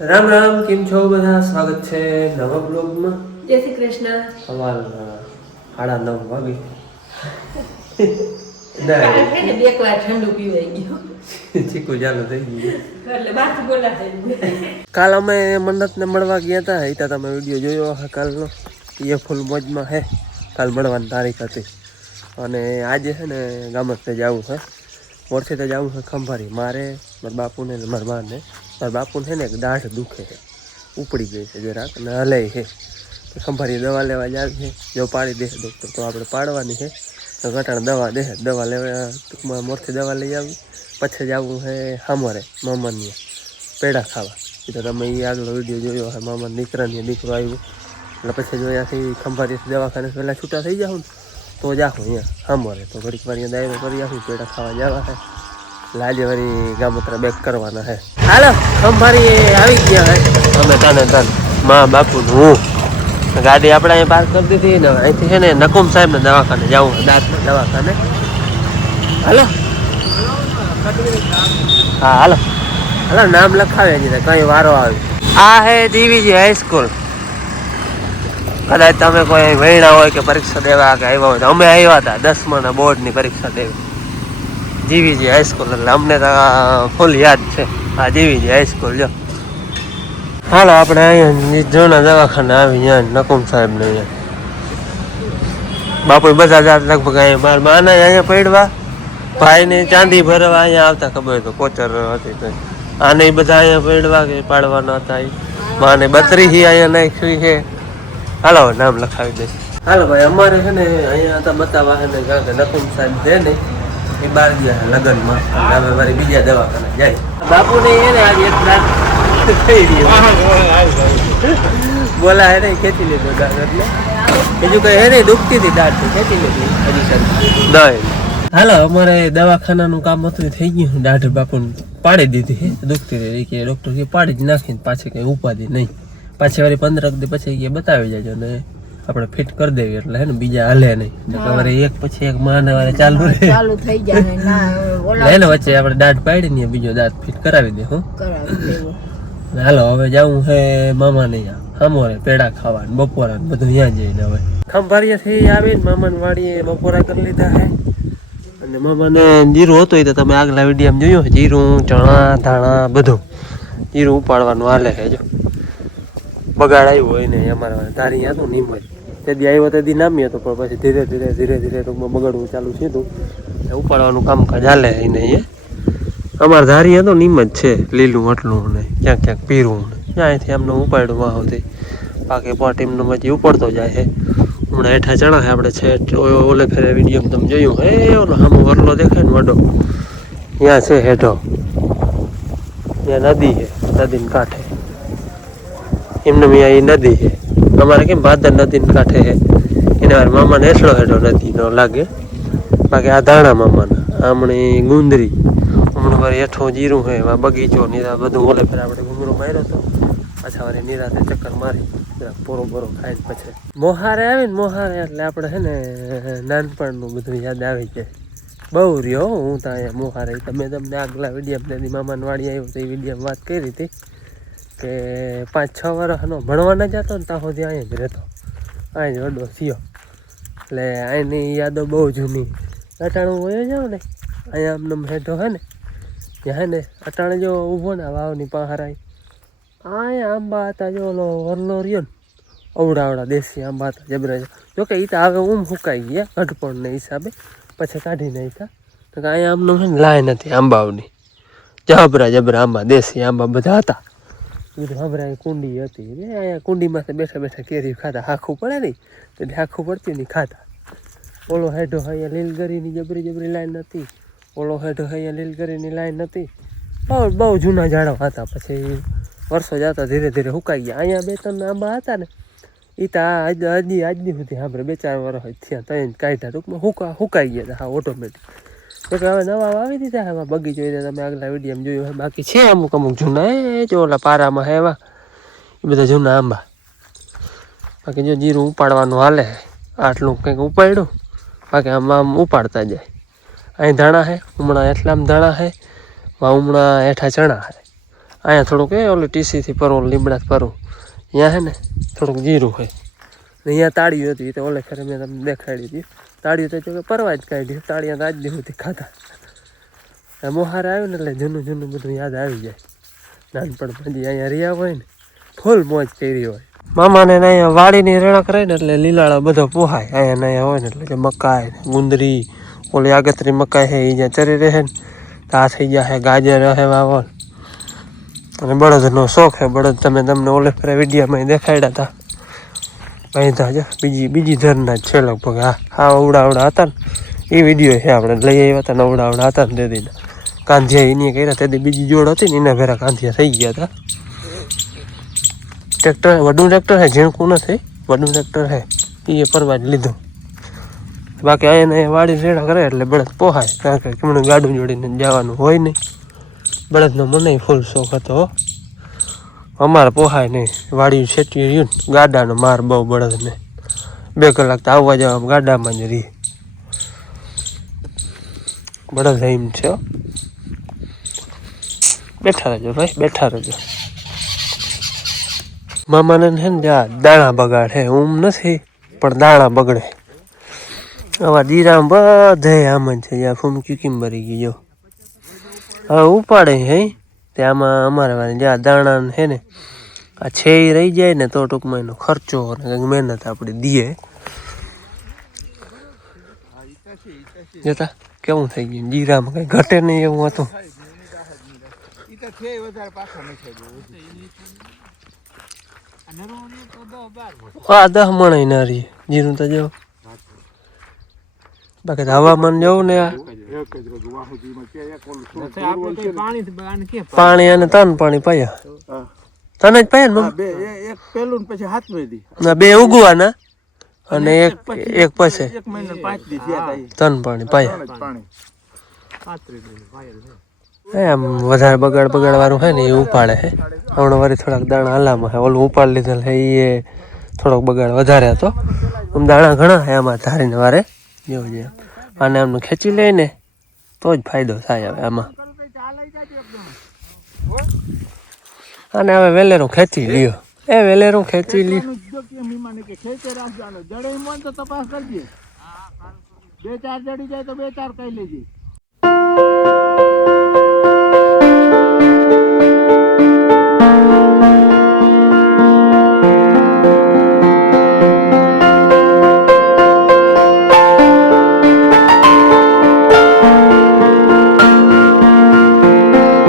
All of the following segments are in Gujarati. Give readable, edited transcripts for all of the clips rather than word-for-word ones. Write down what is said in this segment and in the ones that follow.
રામ રામ, કેમ છો બધા? સ્વાગત છે નવા બ્લોગમાં. જય શ્રી કૃષ્ણ. સવારના 9:30 વાગે. એક વાર ઠંડુ પીવાઈ ગયું ચીકુ ચાલુ થઈ ગયું એટલે બાકી બોલા થઈ ગયું. કાલ અમે મન્નતને મળવા ગયા હતા. એ તમે વિડીયો જોયો હશે કાલનો. એ ફૂલ મોજમાં હે. કાલ મળવાની તારીખ હતી અને આજે છે ને ગામડે જવું છે. મોરથી તો જવું છે ખંભારી. મારે મારા બાપુને ને મારા માને. મારા બાપુને છે ને એક દાઢ દુખે છે, ઉપડી ગઈ છે જરાક અને હલે છે. ખંભારી દવા લેવા જાય છે. જો પાડી દે ડૉક્ટર તો આપણે પાડવાની છે. તો ઘટાણ દવા દે, દવા લેવા ટૂંકમાં મોરથી દવા લઈ આવી. પછી જવું છે હામરે મામાની પેડા ખાવા. એ તો તમે એ આગળ વિડીયો જોયો હે. મામાના દીકરાની દીકરો આવ્યો એટલે પછી જો અહીંયાથી ખંભારી દવાખાને પહેલાં છૂટા થઈ જાઉં ને તો જાઉં અહીંયા હામરે. તો ઘડીક વાર અહીંયા દાયરો કરી આવું. પેડા ખાવા જવા છે. લાજે વળી ગામત્રા બેક કરવાના છે. હાલો ખંભારી આવી ગયા હે. અમે તને મા બાપુ હું ગાડી આપણે અહીંયા પાર્ક કરી દીધી ને અહીંથી છે ને નકુમ સાહેબને દવાખાને જવું દાંતના દવાખાને. હાલો હા હાલો હાલો નામ લખાવે છે કઈ વારો આવે. આ હે જીવીજી હાઈસ્કૂલ. કદાચ તમે કોઈ વહેણા હોય કે પરીક્ષા દેવા કે આવ્યા હોય તો અમે આવ્યા હતા 10માના બોર્ડની પરીક્ષા દેવી. જીવીજી હાઈસ્કૂલ એટલે અમને તો ફૂલ યાદ છે આ જીવીજી હાઈસ્કૂલ. જો હાલો આપણે અહીંયા જૂના દવાખાને આવી ત્યાં નકુમ સાહેબ ને અહીંયા બાપુ બધા જાત લગભગ અહીંયા મારા માના અહીંયા પડવા ભાઈને ચાંદી ભરવા અહીંયા આવતા. ખબર તો કોચર હતી તો આને બધા અહીંયા પડવા કે પાડવાના હતા. માને 32 અહીંયા નાખી છે. હાલો નામ લખાવી દઈશ. હાલો ભાઈ અમારે છે ને અહીંયા હતા બતાવવા છે ને કારણ કે નકુમ સાહેબ છે ને એ બહાર ગયા લગ્નમાં. અમે મારી બીજા દવાખાને જાય. બાપુને એને આજે એક દાંત થઈ રહ્યો બોલા હે ને ખેંચી લીધો દાંત. એટલે બીજું કઈ હે નહીં, દુખતી હતી દાંત ખેંચી લીધી હજી દઈ. હાલો અમારે દવાખાનાનું કામ હતું થઈ ગયું. દાઢ બાપુને પાડી દીધી દુખતી હતી કે ડૉક્ટર કે પાડી જ નાખીને પાછી કંઈ ઉપાધિ નહીં. પાછી વારી 15 દી પછી કે બતાવી જાજો ને આપણે ફિટ કરી દેવી એટલે હે ને બીજા હાલે નહીં. તમારે એક પછી એક માને વારે ચાલુ થઈ જાય ને વચ્ચે આપણે દાંત પાડી ને બીજો દાંત ફિટ કરાવી દે. હું હાલો હવે જવું છે મામાને હામોરે પેડા ખાવા બપોરા બધું ત્યાં જઈને હવે ખંભાળિયાથી આવીને મામાને વાડીએ બપોરા કરી લીધા છે. અને મામાને જીરું હતું એ તો તમે આગલા વિડીયોમાં જોયું જીરું ચણા ધાણા બધું જીરું ઉપાડવાનું હાલે છે. જો બગાડ આવ્યો હોય ને અમારા ધારી હતું નિમજ તેથી આવ્યો તેથી નામી હતો પણ પછી ધીરે ધીરે ટૂંકમાં બગડવું ચાલુ થયું. ઉપાડવાનું કામકાજ હાલે એને એ અમારે ધારી હતો નિમ જ છે લીલું અટલું ને ક્યાંક પીરું ને ત્યાંથી એમને ઉપાડ્યું વાહોથી બાકી પાટીમનો પછી ઉપાડતો જાય છે. હમણાં હેઠા ચણા છે આપણે છે ઓલે ફેરે વિડીયો તમે જોયું હે ઓલો સામો વરલો દેખાય ને વડો ત્યાં છે હેઠો ત્યાં નદી છે. નદીને કાંઠે એમને અહીંયા એ નદી છે. અમારે કેમ ભાદર નદીને કાંઠે છે એને મારા મામાને એટલો હેઠો નદીનો લાગે. બાકી આ ધાણા મામાના આમણી ગુંદરી હમણાં મારે હેઠો જીરું છે એમાં બગીચો નીરા બધું ઓલે ફેર આપણે ઘૂમરો માર્યો હતો. પાછા વારી નિરાતે ચક્કર મારી પોરો ખાઈને પછી મોહારે આવે ને મોહારે એટલે આપણે છે ને નાનપણનું બધું યાદ આવી જાય. બહુ રહ્યો હું તો અહીંયા મોહારે તમે તમને આગલા વિડીયોમાં મામાની વાડી આવ્યો તો એ વિડીયોમાં વાત કરી હતી કે 5-6 વર્ષનો ભણવાના જતો ને ત્યાં સુધી અહીંયા જ રહેતો. અહીં જ વડો થયો એટલે અહીંની યાદો બહુ જૂની. અટાણું વયો જાવ ને અહીંયા આમને હેઠો હે ને ત્યાં હે ને અટાણે જો ઊભો ને વાવની પહારાઈ અહીંયા આંબા હતા. જો ઓલો વરલો રહ્યો ને અવડા દેશી આંબા હતા જબરા. જોકે એ તો હવે સુકાઈ ગયા ઘટપણને હિસાબે પછી કાઢી નાખ્યા. તો કે અહીંયા આમનો છે ને લાય નથી આંબાઓની જબરા આંબા દેશી આંબા બધા હતા. હમણાં કુંડી હતી અહીંયા કુંડીમાંથી બેઠા કેરી ખાતા. હાખું પડે નહીં તો હાખું પડતી નહીં ખાતા. ઓલો હેઠો અહીંયા લીલગરીની જબરી લાઈન હતી. ઓલો હેઠો અહીંયા લીલગરીની લાઈન હતી. બહુ જૂના ઝાડવા હતા. પછી વર્ષો જતા ધીરે સુકાઈ ગયા. અહીંયા 2-3 આંબા હતા ને એ તો આજની સુધી સાંભળે 2-4 વર્ષ થયા ત્યાં કાઢ્યા. ટૂંકમાં સુકાઈ ગયા હતા. હા ઓટોમેટિક. તો કે હવે નવા વાવી દીધા એવા બગીચો તમે આગલા વિડીયોમાં જોયું હોય. બાકી છે અમુક જૂના એ જો ઓલા પારામાં હે એવા એ બધા જૂના આંબા. બાકી જો જીરું ઉપાડવાનું હાલે આટલું કંઈક ઉપાડ્યું બાકી આમ ઉપાડતા જાય. અહીં ધાણા છે હમણાં એટલામાં ધાણા છે હમણાં હેઠા ચણા છે. અહીંયા થોડુંક એ ઓલું ટીસીથી પરવું લીમડા પરવું અહીંયા હે ને થોડુંક જીરું હોય ને અહીંયા તાળીઓ હતી તો ઓલે ખરે મેં તમને દેખાડી હતી તાળીઓ તો કે પરવા જ કાઢી તાળીયા તો આજ દિવસથી ખાધા મોહાર આવ્યો ને એટલે જૂનું જૂનું બધું યાદ આવી જાય નાનપણમાં જે અહીંયા રહ્યા હોય ને ફૂલ મોજ કરી હોય મામાને અહીંયા વાડીની રેણક રહે ને એટલે લીલાળો બધો પોહાય અહીંયા અહીંયા હોય ને એટલે કે મકાઈ ગુંદરી ઓલી આગતરી મકાઈ છે એ જ્યાં ચરી રહે ને તો આ થઈ ગયા છે ગાજર રહે વાવલ અને બળદનો શોખ છે બળદ તમને ઓલે ફરે વિડીયામાં દેખાડ્યા હતા બાંધા છે બીજી ધરના જ છે લગભગ હા અવડા હતા ને એ વિડીયો છે આપણે લઈ આવ્યા હતા ને અવડા હતા ને તે દીના કાંધિયા એની કર્યા તેથી બીજી જોડ હતી ને એના ભેરા કાંધિયા થઈ ગયા હતા ટ્રેક્ટર વડું ટ્રેક્ટર છે ઝીણકું નથી વડું ટ્રેક્ટર છે એ પરવા જ લીધું બાકી અહીંયા વાડી રેડા કરે એટલે બળદ પોહાય કારણ કે કેમનું ગાડું જોડીને જવાનું હોય નહીં બળદનો મને ફૂલ શોખ હતો અમારે પોહાય નહીં વાડી છેટી રહ્યું ને ગાડાનો માર બહુ બળદને 2 કલાક તો આવવા જવામાં ગાડામાં જ રહી બળદ એમ છે બેઠા રહેજો ભાઈ બેઠા રહેજો મામાને છે ને દાણા બગાડે નથી પણ દાણા બગડે આવા દીરામ બધે આમ જ છે જ્યાં ફૂમકી કેમ ભરી ગઈ જો હવે ઉપાડે હે તે આમાં અમારે વાળી જ્યાં દાણા છે ને આ છે એ રહી જાય ને તો ટૂંકમાં એનો ખર્ચો અને કંઈક મહેનત આપણે દઈએ જતા કેવું થઈ ગયું જીરામાં કંઈ ઘટે નહીં એવું હતું હા 10 મણ ના રહી જીરું તો જો બાકી હવામાન જવું ને પાણી અને તન પાણી પાયા તને જ પાયા ને પેલું પછી હાથમાં બે ઉગવાના અને એક પછી તન પાણી પાયા એમ વધારે બગાડ વાળું છે ને એ ઉપાડે છે હમણાં વળી થોડાક દાણા હલામાં છે ઓલું ઉપાડ લીધેલ છે એ થોડોક બગાડ વધારે હતો આમ દાણા ઘણા છે આમાં ધારીને વારે જેવું છે અને આમનું ખેંચી લે ને તો જ ફાયદો થાય હવે આમાં અને હવે વેલેરું ખેંચી લ્યો વેલેરું ખેંચી લ્યો તપાસ કરજે 2-4 જડી જાય તો 2-4 કઈ લેજે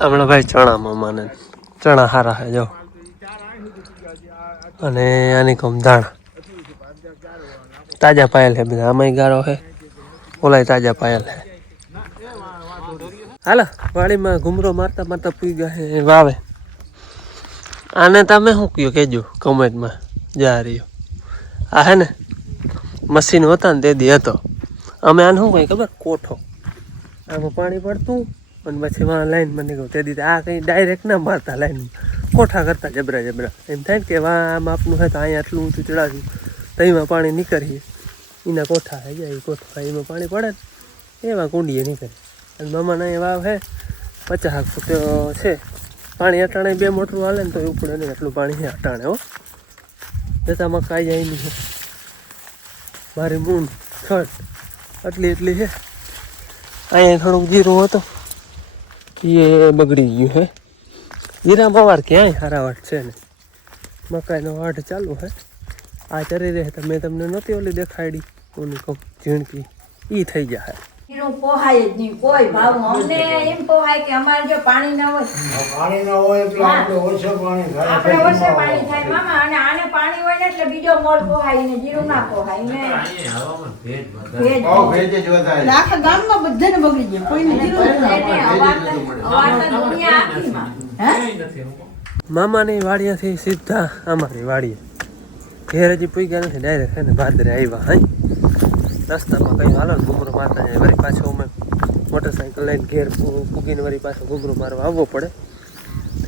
હમણાં ભાઈ ચણા મામાને ચણા હારા હે જો અને આની કમ દાણા તાજા પાયેલ છે બધા આમાંય ગારો છે ઓલાય તાજા પાયેલ છે હાલો વાડીમાં ઘૂમરો મારતા મારતા પૂઈ ગયા છે વાવે આને તમે શું કહ્યું કહેજો કમેન્ટમાં જા રહ્યો આ હે ને મશીન હતા ને તે દી હતો અમે આને શું કહી ખબર કોઠો આમાં પાણી પડતું અને પછી વાં લાઈનમાં નીકળું તે દીધે આ કંઈ ડાયરેક્ટ ના મારતા લાઈનમાં કોઠા કરતા જબરા એમ થાય કે વાં આમ આપનું હોય તો અહીંયા આટલું ઊંચું ચડાવ્યું તો એમાં પાણી નીકળીએ એના કોઠા થઈ જાય કોઠા એમાં પાણી પડે ને એમાં કુંડીએ નીકળે અને મામાના એ વાવ હે 50 ફૂટ છે પાણી અટાણે 2 મોટરું હાલે ને તો ઉપડે નહીં એટલું પાણી છે અટાણે હો જતા મકાઈ જાય નહીં મારી મૂન છટ એટલી છે અહીંયા થોડુંક જીરું હતું એ બગડી ગયું હે જીરામાં વાર ક્યાંય સારા વાટ છે ને મકાઈનો વાઢ ચાલુ હે આ ચરી રહે તો મેં તમને નહોતી ઓલી દેખાડી ઓની કહું ઝીણકી એ થઈ જાય પોહાય જ નહીં કોઈ ભાવ અમને એમ પોહાય કે અમારે જો પાણી ના હોય એટલે આપણે ઓછું પાણી થાય મામા અને આને પાણી હોય ને એટલે બીજો મોર પોહાય ને જીરું ના પોહાય ને આખા ગામમાં બધાને બગડી જાય કોઈને મામાની વાડીયાથી સીધા અમારી વાડીએ ઘેર હજી પૂગ્યા નથી ડાયરેક્ટ છે ને ભાદરે આવ્યા હા રસ્તામાં કંઈ હાલો ને ઘૂમરો મારતા જાય વળી પાછો અમે મોટરસાઇકલ લઈને ઘેર પૂગીને વળી પાછો ઘૂમરો મારવા આવવો પડે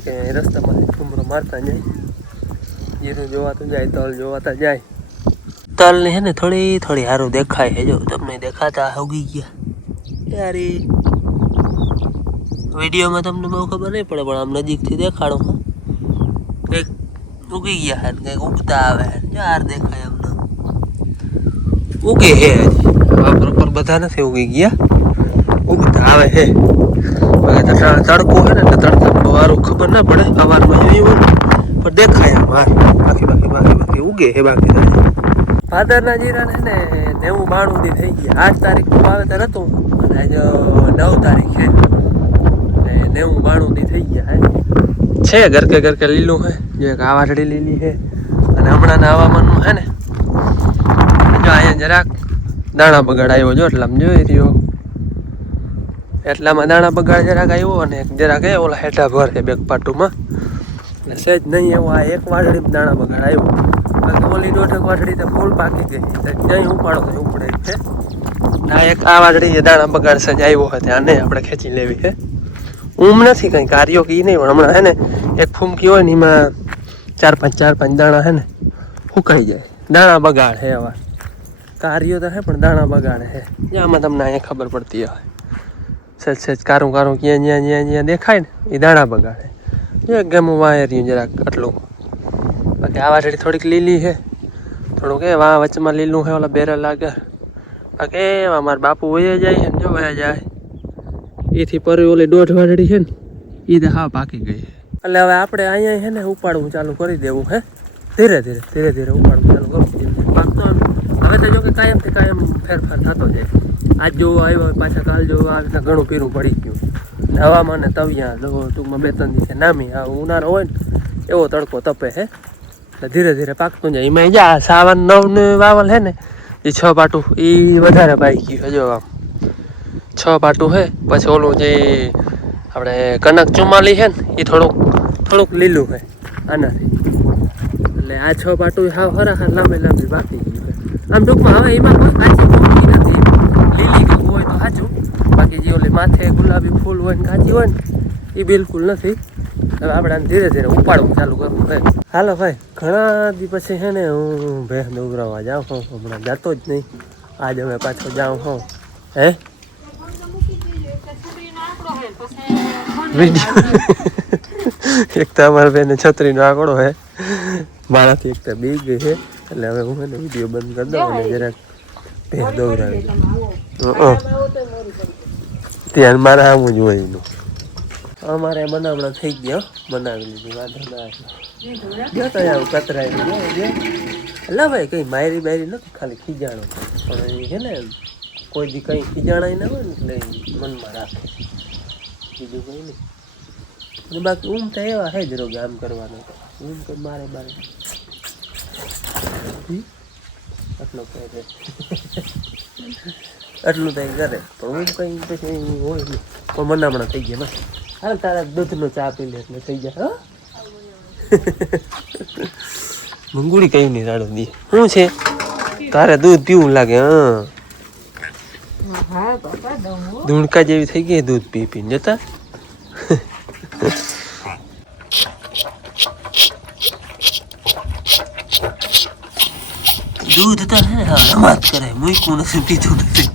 કે રસ્તામાં ઘૂમરો મારતા જાય જીરું જોવાતું જાય તલ જોવાતા જાય તલની છે ને થોડી સારું દેખાય છે જો તમને દેખાતા ઉગી ગયા યાર વિડીયોમાં તમને બહુ ખબર નહીં પડે પણ આમ નજીકથી દેખાડો હા કંઈક ઉગી ગયા હે કંઈક ઉગતા આવે હે યાર દેખાય અમને ઉગે હે હજી પ્રોપર બધા નથી ઉગી ગયા ઉગતા આવે હે તડકો હે ને તડકા વારું ખબર ના પડે સવારમાં જોયું હોય પણ દેખાય આમ હાર બાકી ઉગે હે બાકી ભાદરના જીરાને છે ને 90-92 દી થઈ ગયા 8 તારીખનું વાવેતર હતું અને આજે 9 તારીખ છે 90-92 દી થઈ ગયા છે ગરકે લીલું છે જે એક આ વાટડી લીલી છે અને હમણાંના હવામાનમાં છે ને જો અહીંયા જરાક દાણા બગાડ આવ્યો જો એટલામાં જોઈ રહ્યો એટલામાં દાણા બગાડ જરાક આવ્યો અને જરાક ઓલા હેઠા ભર છે બેગપાટુમાં એટલે સહેજ નહીં એવો આ એક વાટડીમાં દાણા બગાડ આવ્યો બાકી ઓલી 1.5 વાટડી તો ફૂલ પાકી ગઈ ક્યાંય ઉપાડો તો ઉપડે છે આ એક આ વાટડી દાણા બગાડ સજ આવ્યો હોય આને આપણે ખેંચી લેવી છે નથી કંઈ કાર્યો કે નહીં પણ હમણાં હે ને એક ફૂમકી હોય ને એમાં 4-5 દાણા હે ને ફૂંકાઈ જાય દાણા બગાડ હે આવા કાર્યો તો હે પણ દાણા બગાડ હે આમાં તમને અહીંયા ખબર પડતી હોય સજ કારું જ્યાં દેખાય ને એ દાણા બગાડે એક ગેમું વાયર્યું જરાક આટલું બાકી આ વાટડી થોડીક લીલી છે થોડુંક એ વા વચમાં લીલું છે ઓલા બેરલ લાગે બાકી એવા મારા બાપુ વયા જાય છે ને જો વયા જાય એથી પર ઓલી 1.5 વાટડી છે ને એ તો હા પાકી ગઈ એટલે હવે આપણે અહીંયા છે ને ઉપાડવું ચાલુ કરી દેવું હે ધીરે ધીરે ઉપાડવું ચાલુ કરવું પાકતો હવે તો જો કે કાયમથી કાયમ ફેરફાર થતો જાય આજ જોવો આવ્યો પાછા કાલ જોવો આ રીતના ઘણું પીરું પડી ગયું હવામાન તવિયા ટૂંકમાં 2-3 દિવસે નામી આ ઉનાળો હોય ને એવો તડકો તપે હે એટલે ધીરે ધીરે પાકતું જાય એમાં જા સાવન 9 વાવલ હે ને એ 6 પાટું એ વધારે પાકી ગયું જો આમ 6 પાટું હે પછી ઓલું જે આપણે કનક 44 છે ને એ થોડુંક લીલું છે આનાથી એટલે આ 6 પાટું હાવ હરાખર લાંબી બાકી ગયું છે આમ ટૂંકમાં હવે એમાં કોઈ કાચી ફૂલ નથી લીલી કે હોય તો સાચું બાકી જે ઓલી માથે ગુલાબી ફૂલ હોય ને કાચી હોય ને એ બિલકુલ નથી હવે આપણે આને ધીરે ધીરે ઉપાડવું ચાલુ કરવું ભાઈ હાલો ભાઈ ઘણા દી પછી છે ને હું ભેંસ દોવરાવવા જાઉં હું હમણાં જતો જ નહીં આજ હવે પાછો જાઉં હું હે એક તો અમારા બેને છત્રીનો આંકડો હે મારાથી એક તો બી ગઈ છે એટલે હવે હું એને વિડીયો બંધ કરી દઉં અને જરાક ભેંસ દોવરાવી ત્યાં મારે આવું જ હોય એનું અમારે બનાવડા થઈ ગયા બનાવી લીધી વાંધો ના ગયો તો આવું કતરાઈ એટલે ભાઈ કંઈ માયરી બાયરી નથી ખાલી ખીજાણો પણ એ છે ને કોઈ દી કંઈ ખીજાણાય ના હોય ને એટલે મનમાં રાખે બીજું કંઈ નહીં અને બાકી ઊંઘ તો એવા હે જ રોગ આમ કરવાનો ઊંઘ તો મારે આટલો કહે છે આટલું તો કરે પણ ઊંઘ કંઈ પછી હોય નહીં પણ મનામણા થઈ ગયા બસ હાલ તારા દૂધનો ચા પી લે એટલે થઈ જાય હા મંગુડી કઈ નહીં રાડો દી શું છે તારે દૂધ પીવું લાગે હા ધૂણકા જેવી થઈ ગઈ દૂધ પી પીને જતા દૂધ તો હે રમાત કરે મૂકું નથી પીતું નથી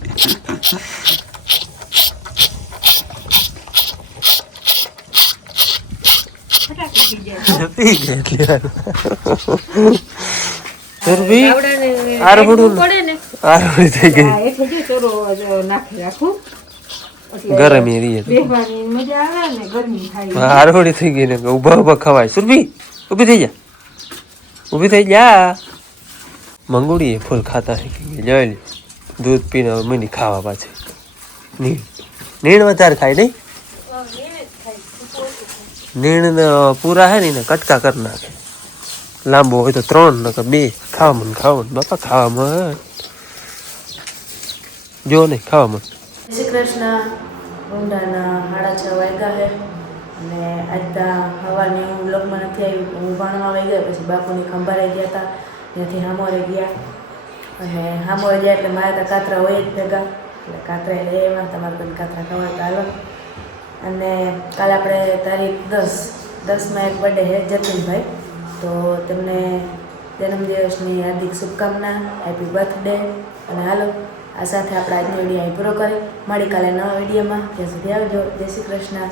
ગરમી રહી આરોડી થઈ ગઈ ને ઉભા ખવાય સુરભી ઉભી થઈ જા મંગુડી ફૂલ ખાતા શીખી ગઈ જોઈ લે દૂધ પીને મની ખાવા પાછી નીણ વધારે ખાય નહીં નીણ પૂરા હે ને કટકા કરી નાખે લાંબો હોય તો 3 નકર 2 ખાવામાં બાપા ખાવામાં જો નહીં ખાવામાં શ્રી કૃષ્ણ ઊંડાના 6:30 વાગ્યા છે અને આજના હવાની હું બ્લોગમાં નથી આવી હું ભણવા વહી ગયા પછી બાપુની ખંભારે ગયા હતા ત્યાંથી હામોરે ગયા અને હામોરે ગયા એટલે મારે તો કાતરા હોય જ ભેગા એટલે કાતરા લઈ આવ્યા તમારે કોઈ કાતરા ખવાય તો હાલો અને કાલે આપણે તારીખ 10માં એક બર્થડે છે જતીનભાઈ તો તેમને જન્મદિવસની હાર્દિક શુભકામના હેપી બર્થડે અને હાલો આ સાથે આપણે આજનો વિડીયો અહીં પૂરો કરી મળી કાલે નવા વિડીયોમાં ત્યાં સુધી આવજો જય શ્રી કૃષ્ણ.